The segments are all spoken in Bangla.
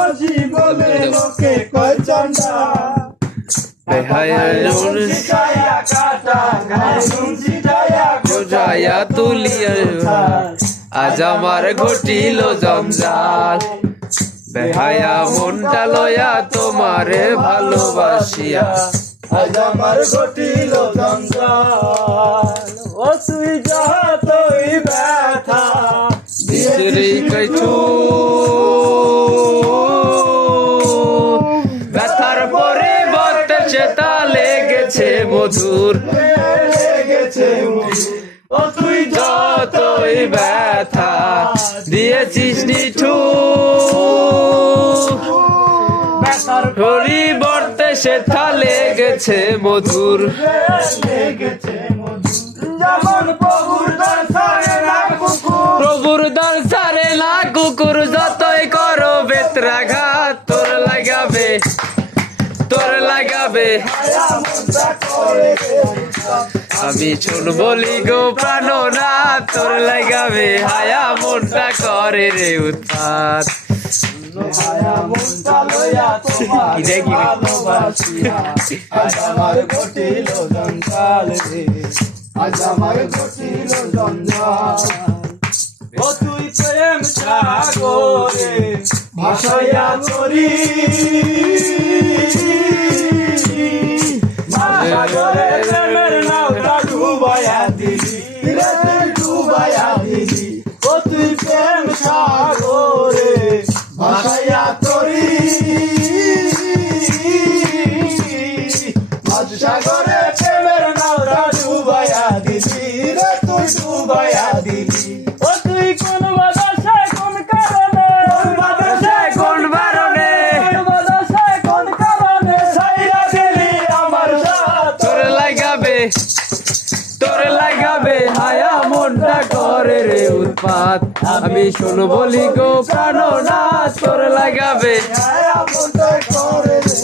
ভালোবাসি বলে লোকে কয় চন্ডা আজ আমার ঘটিল জঞ্জাল বেহায়া মনটা লয়া তোমারে ভালোবাসিয়া আজ আমার ঘটিল জঞ্জাল ও তুই যা তুই ব্যথা ব্যথার পরিবর্তে চেতা লেগেছে মধুর ও তুই যতই ব্যথা দিয়েছিস নিঠুর ব্যথার পরিবর্তে সেথা লেগেছে মধুর যেমন প্রভুর দল সারে না কুকুর যতই করো বেত্রাঘাত তোর লাগাবে আমি শুন বলি গো প্রাণনা তোর লাগাবে হায়া মনটা করে রে উৎপাত আমার ঘটিল জঞ্জাল রে আজ আমার ঘটিল জঞ্জাল ও তুই প্রেম সাগরে ভাসাইয়া চরি সাগরে প্রেমের নাওটা ডুবাইয়া দিলি ডুবাইয়া দিলি ও তুই প্রেম সাগরে ভাসাইয়া চরি সাগরে প্রেমের নাওটা ডুবাইয়া দিলি রে তুই ডুবাইয়া দিলি ও তুই কোন বাদশায় কোন কারণে কোন বারণে কোন কারণে সাইরা দিলি আমার সাথ তোর লাগাবে হায়া মনটা করে রে উৎপাত আমি শুন বলি গো প্রাণনা তোর লাগাবে হায়া মনটা করে রে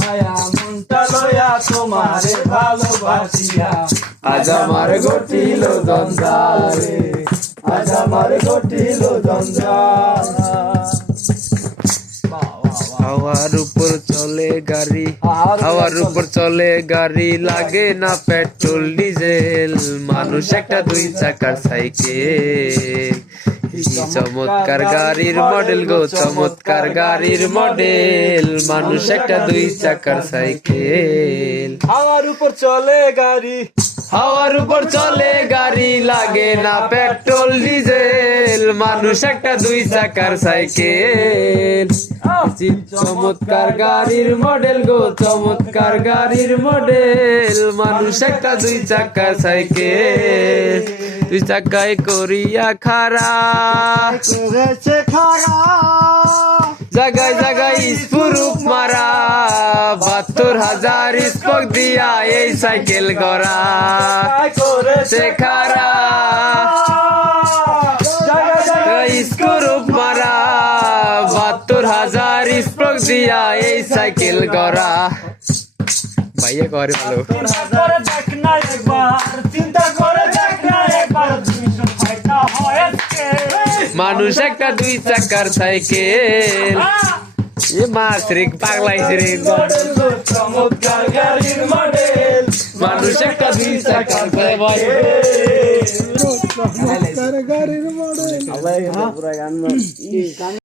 হায়া মনটা লয়া তোমারে ভালোবাসিয়া আজ আমার ঘটিল জঞ্জাল রে আজ আমার ঘটিল জঞ্জাল হাওয়ার উপর চলে গাড়ি লাগে না পেট্রোল ডিজেল মানুষ একটা 2 চাকার সাইকেল চমৎকার গাড়ির মডেল গো চমৎকার গাড়ির মডেল মানুষ একটা 2 চাকার সাইকেল হাওয়ার উপর চলে গাড়ি লাগে না পেট্রোল ডিজেল মানুষ একটা 2 চাকার সাইকেল চমৎকার গাড়ির মডেল গো চমৎকার গাড়ির মডেল মানুষ একটা 2 চাকার সাইকেল 2 চাকায় করিয়া খারা জায়গায় জায়গায় স্পুরুপ মারা 72,000 স্পক দিয়া এই সাইকেল গড়া সে খারা স্পুরুপ মারা 72,000 স্পক দিয়া এই সাইকেল গড়া ভাইয়া করে ভালো মানুষ একটা 2 চাকার সাইকেল এ মাসরিক পাগলাইছে রে চমৎকার গাড়ির মডেল মানুষ একটা 2 চাকার সাইকেল